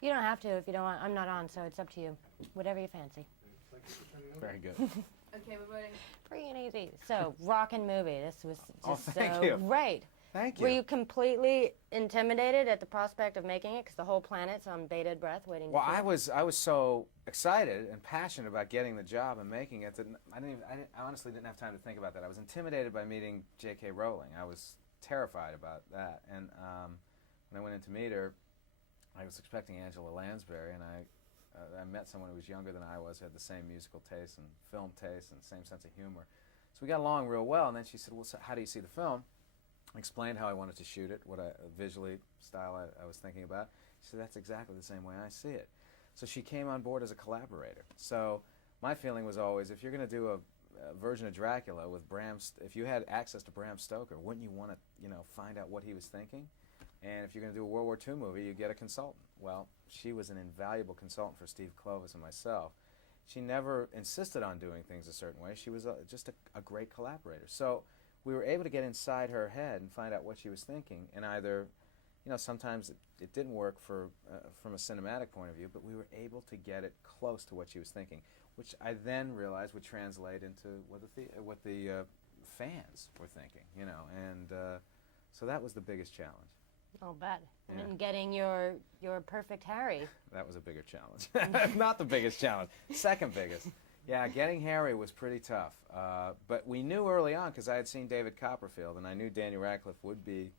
You don't have to if you don't want. I'm not on, so it's up to you. Whatever you fancy. Very good. Okay, we're voting. Free and easy. So, rockin' movie. This was just thank so you. great. Thank you. Were you completely intimidated at the prospect of making it? Because the whole planet's on bated breath waiting Well, to see it? I was so excited and passionate about getting the job and making it that I honestly didn't have time to think about that. I was intimidated by meeting J.K. Rowling. I was terrified about that. And when I went in to meet her, I was expecting Angela Lansbury, and I met someone who was younger than I was, who had the same musical taste and film taste and the same sense of humor. So we got along real well, and then she said, well, so how do you see the film? I explained how I wanted to shoot it, what visually style I was thinking about. She said, that's exactly the same way I see it. So she came on board as a collaborator. So my feeling was always, if you're going to do a version of Dracula with if you had access to Bram Stoker, wouldn't you want to, find out what he was thinking? And if you're going to do a World War II movie, you get a consultant. Well, she was an invaluable consultant for Steve Kloves and myself. She never insisted on doing things a certain way. She was just a great collaborator. So we were able to get inside her head and find out what she was thinking. And either, sometimes it didn't work from a cinematic point of view, but we were able to get it close to what she was thinking, which I then realized would translate into what the fans were thinking, And so that was the biggest challenge. Oh, bet. Yeah. And getting your perfect Harry. That was a bigger challenge. Not the biggest challenge. Second biggest. Yeah, getting Harry was pretty tough. But we knew early on, because I had seen David Copperfield, and I knew Daniel Radcliffe would be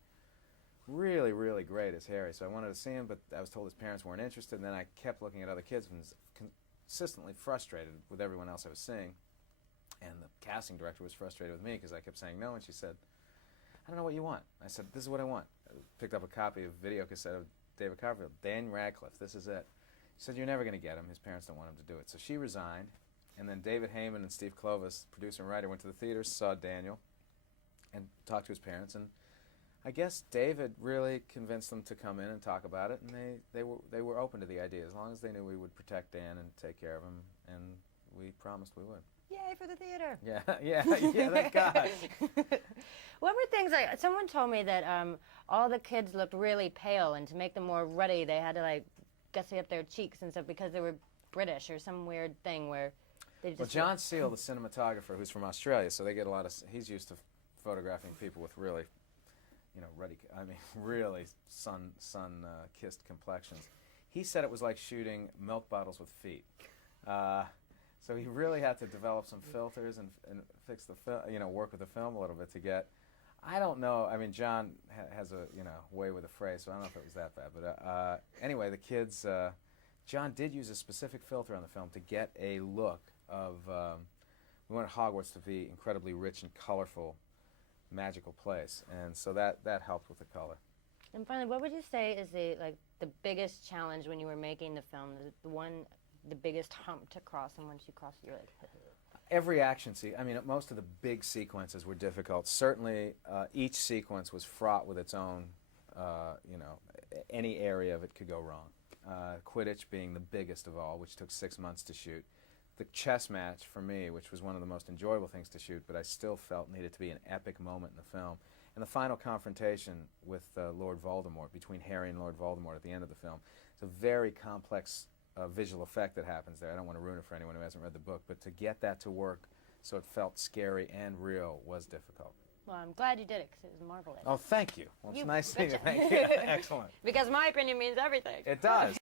really, really great as Harry. So I wanted to see him, but I was told his parents weren't interested. And then I kept looking at other kids and was consistently frustrated with everyone else I was seeing. And the casting director was frustrated with me because I kept saying no, and she said, I don't know what you want. I said, this is what I want. I picked up a copy of video cassette of David Copperfield. Dan Radcliffe, this is it. She said, you're never going to get him. His parents don't want him to do it. So she resigned, and then David Heyman and Steve Kloves, producer and writer, went to the theaters, saw Daniel, and talked to his parents. And I guess David really convinced them to come in and talk about it, and they were open to the idea, as long as they knew we would protect Dan and take care of him, and we promised we would. Yay for the theater. Yeah, thank God. What were things like, someone told me that all the kids looked really pale, and to make them more ruddy, they had to gussy up their cheeks and stuff because they were British or some weird thing where they just... Well, John Seal, the cinematographer, who's from Australia, so they get a lot of, he's used to photographing people with really, ruddy, really sun-kissed complexions. He said it was like shooting milk bottles with feet. So he really had to develop some filters and fix the work with the film a little bit to get. I don't know. John has a way with a phrase, so I don't know if it was that bad. But anyway, the kids. John did use a specific filter on the film to get a look of. We wanted Hogwarts to be incredibly rich and colorful, magical place, and so that helped with the color. And finally, what would you say is the biggest challenge when you were making the film? The biggest hump to cross, and once you cross it, you're like... Every action most of the big sequences were difficult. Certainly, each sequence was fraught with its own, any area of it could go wrong. Quidditch being the biggest of all, which took 6 months to shoot. The chess match, for me, which was one of the most enjoyable things to shoot, but I still felt needed to be an epic moment in the film. And the final confrontation with Lord Voldemort, between Harry and Lord Voldemort at the end of the film. It's a very complex visual effect that happens there. I don't want to ruin it for anyone who hasn't read the book, but to get that to work so it felt scary and real was difficult. Well, I'm glad you did it, because it was marvelous. Oh, thank you. Well, it's nice seeing you. Thank you. Excellent. Because my opinion means everything. It does.